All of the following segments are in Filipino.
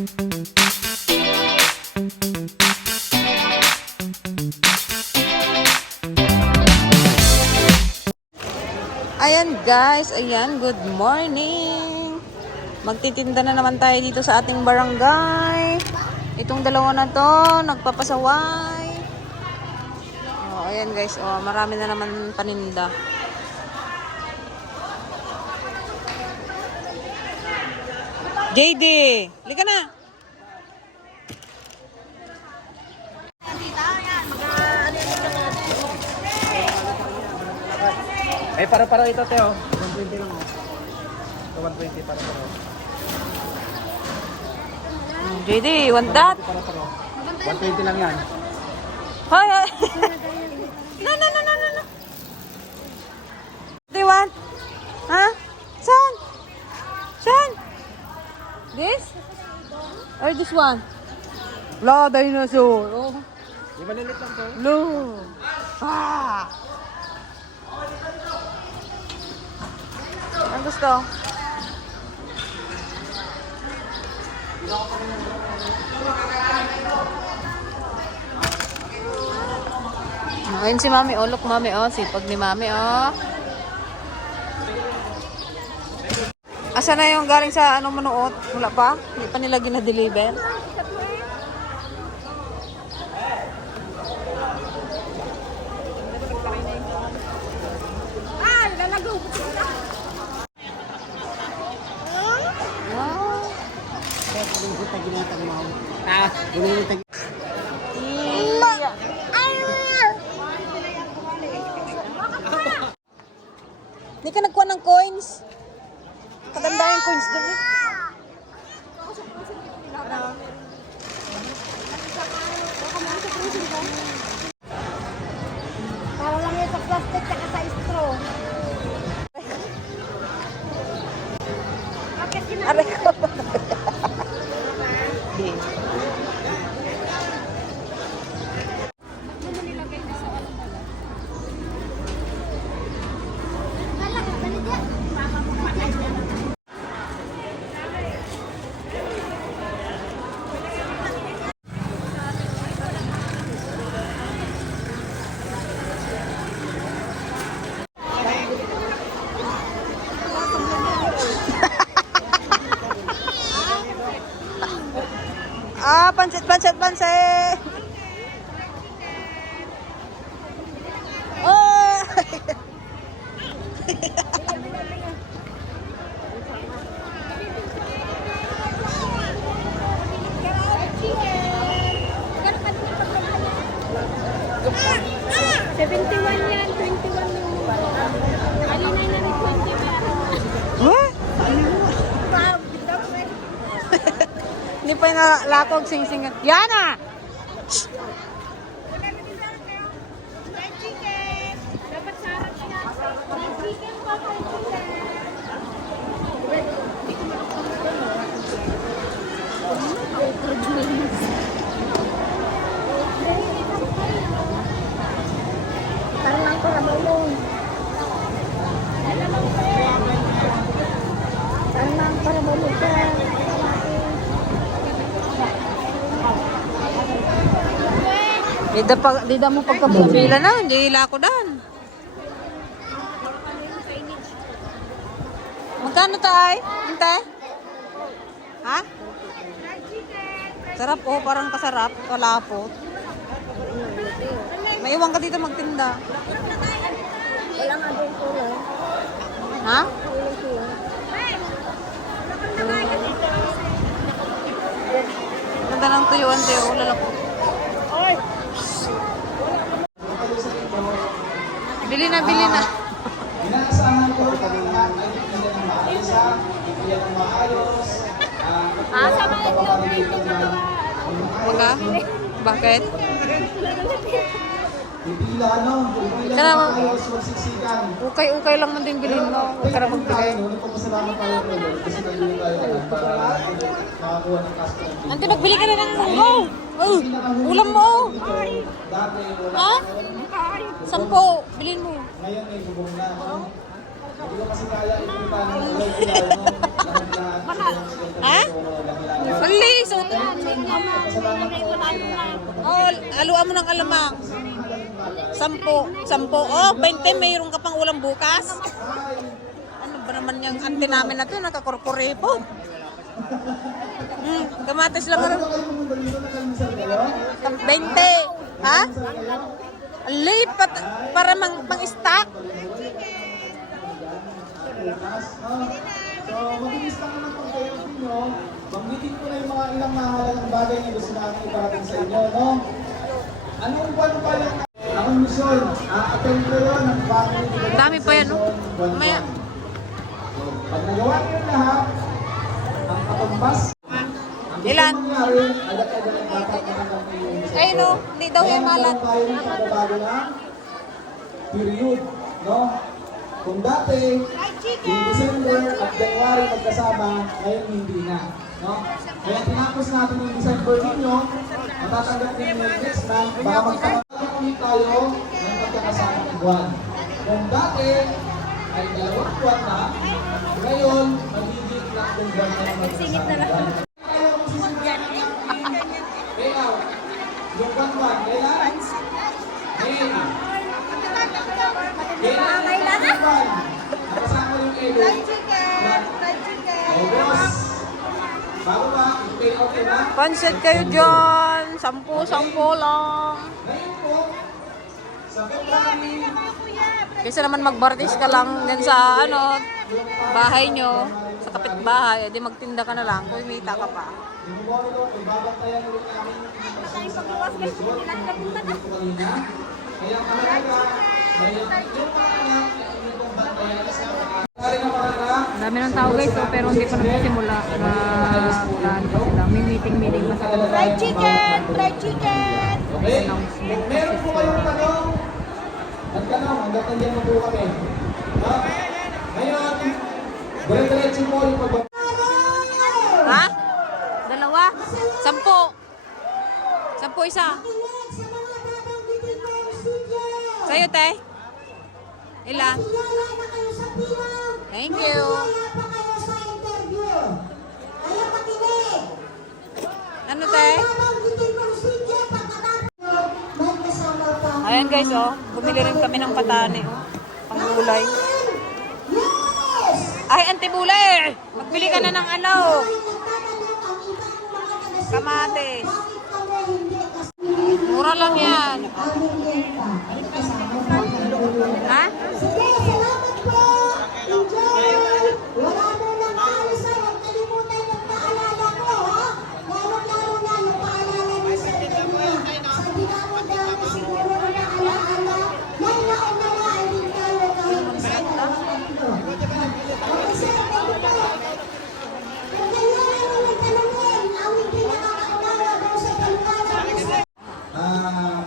Ayan guys, ayan, good morning. Magtitinda na naman tayo dito sa ating barangay. Itong dalawa na to, nagpapasaway. Oh, ayan guys, oh, marami na naman paninda. JD, lika na. Eh, para ito, Teo. 120 lang. 120 para. JD, want that? Para. 120 lang yan. Hoy, hoy. No. Do you want? Huh? Son? This? Or this one? La, dinosaur. Oh. Di ba lilit lang to? No. Ah. Ang gusto? Ayun si Mami, oh. Look, Mami, oh. Sipag ni Mami, oh. Asa na yung galing sa ano manuot? Wala pa? Hindi pa nila gina-deliver? Hindi ka nagkuha ng coins? Kaganda yung coins doon eh. Para lang yung sa plastic at sa straw. Aray ko. Ah, pansit. Oh! $71 yan, 21 yung alina na rin 20 What? Hindi pa nalakog sing-sing. Yana! dapat sa harap niya. Chicken pa, chicken. Tanang para balong. Tanang para balong ka. Di da mo pagkapila na. Hindi lako dan. Magkano tayo? Hintay? Ha? Sarap oh, parang kasarap. Kalapot. May iwan ka dito magtinda. Wala nga din kulay. Ha? Kulay sila. Ganda ng tuyuan tayo. Lalapot. Bili na. Inaasahan ko na lahat ay bibigyan ng maayos, bibigyan ng maayos, Sa mga itlog ng Maga? Bakit? bibila, no? Bibila Kaya ng mo- maayos, magsiksikan. Ukay lang man din bilhin mo. Huwag ka na magbigay. Nagpapasalamat tayo kay Lord kasi nandito tayo para makakuha ng customer. Ante, magbili ka na ng munggo. Oh, ulam mo. Dati, Ha? 10. Bilhin mo. ngayon may bubong na. Hindi ko kasi kaya ipita ng ulay ko. Ha? Mali, so luto. Nilagay ko lalo na. Oh, haluan mo ng alamang. 10. Oh, 20. Mayroon ka pang ulam bukas. Ano ba naman yung ante namin na to? Nakakurkure po. Kamatis lang rin. 20. Ha? Late para pang-stock. So, mabilis lang naman kung kayo nyo. Banggitin ko na yung mga ilang mahalagang bagay na gusto natin iparating sa inyo, no? Anong buwan pa lang ang mission? Attend ko yun ang family. Dami pa yan, no? Maya. Pag nagawa niyo yung lahat, ang katumbas, Ilan? nangyari, agad-agad ang dapat naman yung mission. Ay, no. Hindi daw yung malat. Tayo ng pagbabago na period, no? Kung dati, yung December at January magkasama, ngayon hindi na. No? Kaya tinapos natin yung December ninyo, matatanggap din yung next month, baka magkakaroon ulit tayo ng magkakasama ng buwan. Kung dati ay 2 buwan na, ngayon magiging 3 buwan na yung magkasama ng buwan. Tayo magsisimula ng payout. Yung buwan-buwan, kailan? Ngayon. Kailangan? Nakasama yung Edo. Oh, boss. Bago ba? I-pay out na? Pansit kayo dyan. 10 lang. Ngayon po, sa February, Kaysa naman magbartis ka lang dyan sa bahay nyo, sa kapitbahay, edi magtinda ka na lang, kumita ka pa. yung Memorial, ibabantayan ulit namin yung kaya mahalaga, ngayon yung mga anak, yung pong bantayan sa mga anak. Dami ng tao guys, pero hindi pa nagsisimula na plan pa sila. May meeting pa sila. Fried chicken! Fried chicken! Okay? Kung meron po kayong tanong, magtanong, hanggang nandiyan mo po kami. Ngayon, dire-diretso po yung pag- Ha? 2? 10. 10 isa. Sa'yo, te? Ilan? Thank you. Ano, te? Ayan guys, oh. Bumili rin kami ng patani, oh. Panggulay. Ay, antibulay! Magbili ka na ng kamatis. Mura lang yan. Ha? Sige, salamat po. Enjoy. Wala mo nang aalisan. Huwag kalimutan yung paalala ko, ha? Lalo-lalo na yung paalala niyo sa inyo. Sa dinamo-dami siguro na alaala. May naumala ay din tayo kahit isa na tatlo. Okay, sir. Thank you po. Kung kailangan mo magtanungin, awit din nakakaunawa daw sa paliwanag.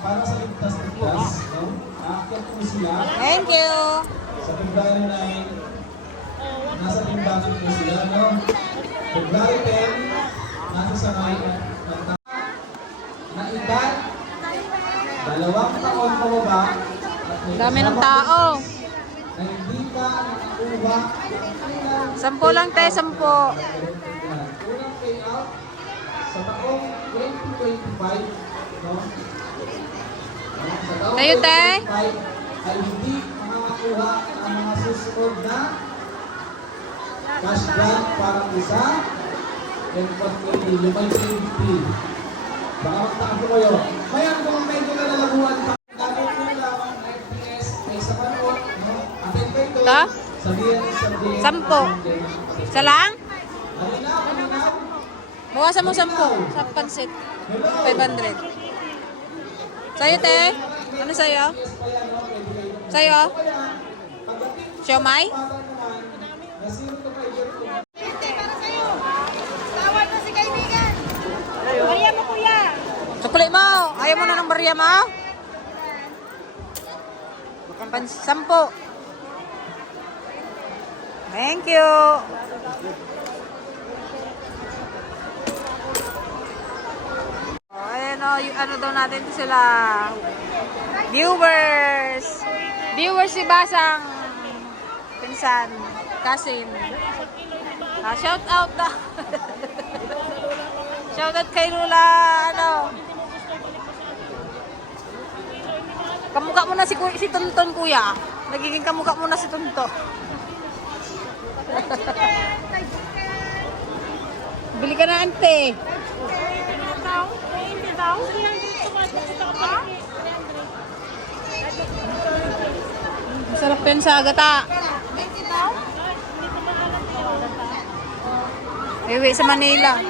para sa ligtas-ligtas, no? Aakyat po sila Thank you. sa February 9. Nasa timbangan po sila, no? February 10, nasa sangay na edad, 2 taon pababa, at may Dami ng kasama tao. na hindi pa nakakuha 10 lang, te. 10. unang payout sa taong 2025, no? Sa taong Tayo, te. 2025 ay hindi makakakuha ang mga susunod na cash grant para po sa M120, yung may 20. Baka magtaka po kayo. Ngayon, kung medyo nalalabuan pa, dati po lamang na FPS ay sa panood, no? Atin ko ito, Ta? sabihin. 10. Isa lang? Halinaw. Bawasan mo 10 sa pansit. 500. Sa'yo, te? Ano sa'yo? Sa'yo? Siomay? Tawag na si kaibigan! Maria mo, kuya! Sukli mo! Ayaw mo na ng barya mo? 10. Thank you! Ayan o, ano daw natin to sila. Viewers! Viewers si Basang. Pinsan. Cousin. Shout out na. Shoutout kay Lula, ano. Kamukha mo na si Tonton, kuya. Nagiging kamukha mo na si Tonton. Bili ka na, ante. Masarap yun sa agata. Iwi sa Manila.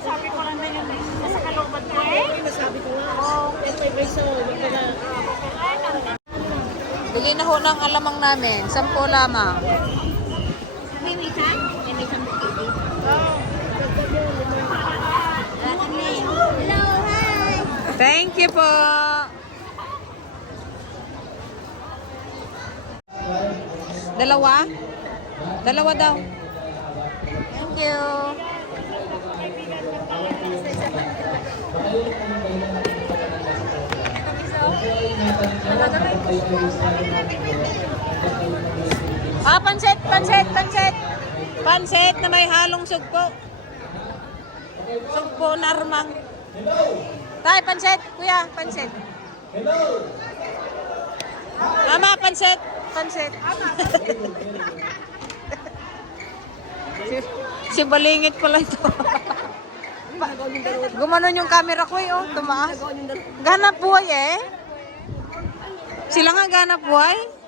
Sabi ko lang din yun. Nasa kalooban ko eh. Nasabi ko nga. Oo. Bigay na ho ng alamang namin. 10 lamang. Thank you po. Dalawa? Dalawa daw. Thank you. Pansit, pansit, pansit. Pansit na may halong sugpo. Sugpo narmang. Tay, pansit. Kuya, pansit. Mama, pansit. Pansit. si Balingit pala ito. Gumanon yung camera ko eh, oh. Tumaas. Ganap buhay eh. Sila nga ganap buhay.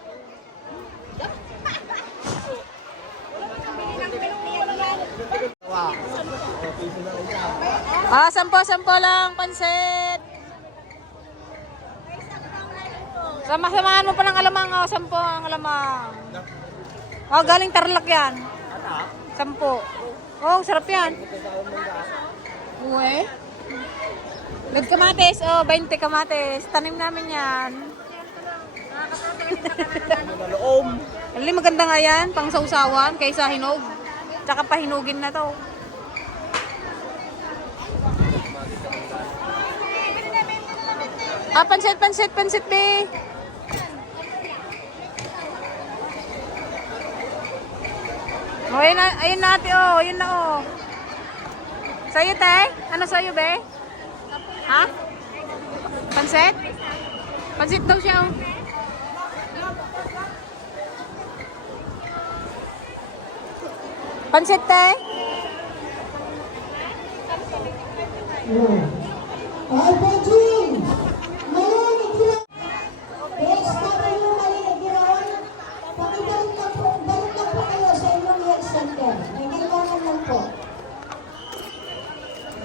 Ah, 10 lang, pansit. Sama-samahan mo pa ng alamang, oh, 10 ang alamang. Oh, galing Tarlac yan. 10. Oh, sarap yan. Uwe. Nagkamatis, oh, 20 kamatis. Tanim namin yan. Alam, maganda nga yan, pang sausawan, kaysa hinog. Tsaka pahinugin na to. Ah, pansit, pansit, pansit, be. Oh, ayun na, ate, oh. Ayun na, oh. Sa'yo, te? Ano sa'yo, be? Ha? Pansit? Pansit daw siya, oh. Pansit, te? Ay, Pajing! Ngayon, PSW Malinag Giraon, pakibalik na po kayo sa inyong health center. May kailangan lang po.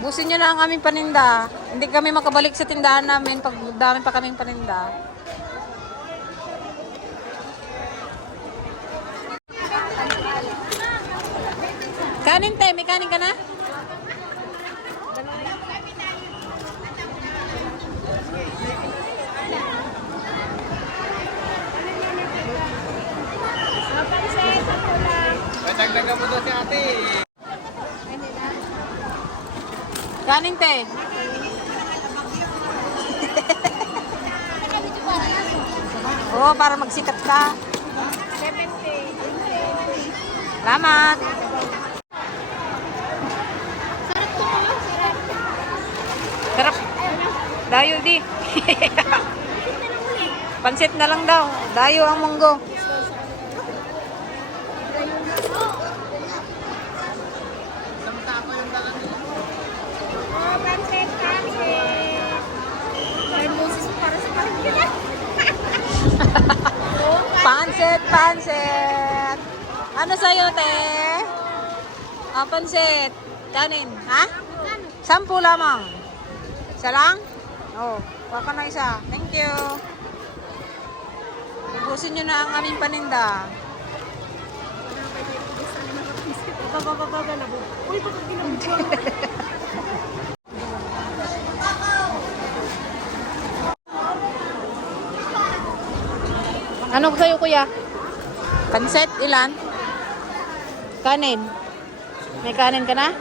Busin nyo na ang aming paninda. Hindi kami makabalik sa tindahan namin pag dami pa kaming paninda. Kanin, te. May kanin ka na? Dagdagan mo daw si ate. Kanin, te. Oo, para magsikat ka. 70. Salamat. Sarap to, oh. Sarap. Sarap. Dayo, di. Pansit na lang daw. Dayo ang munggo. Oh, pansit, pansit. May boses para sa parikilan. Pansit, pansit. Ano sa'yo, te? Ah, pansit. Kanin. Ha? 10 lamang. Isa lang? Oo. Baka na isa. Thank you. Ubusin nyo na ang aming paninda. Uy, bakit ginamit ko? Ano sa'yo, kuya? Pansit, ilan? Kanin. May kanin ka na?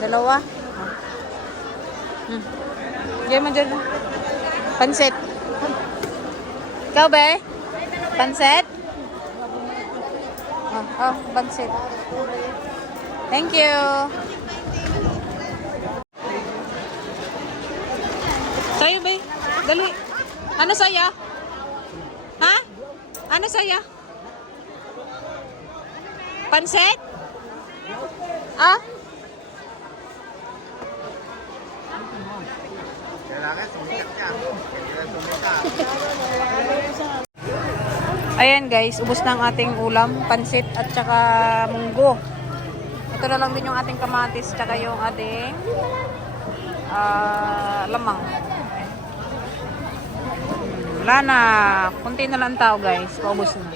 Dalawa. Diyan mo dyan. Pansit. Ikaw, be? Pansit? Oh, pansit. Thank you. Sa'yo, bay. Dali. Ano saya? Ha? Ano saya? Pansit? Ah? Ayan guys, ubos na ang ating ulam, pansit at saka munggo. Ito na lang din yung ating kamatis tsaka yung ating lamang. Wala na. Kunti na lang tao guys. Paubos na.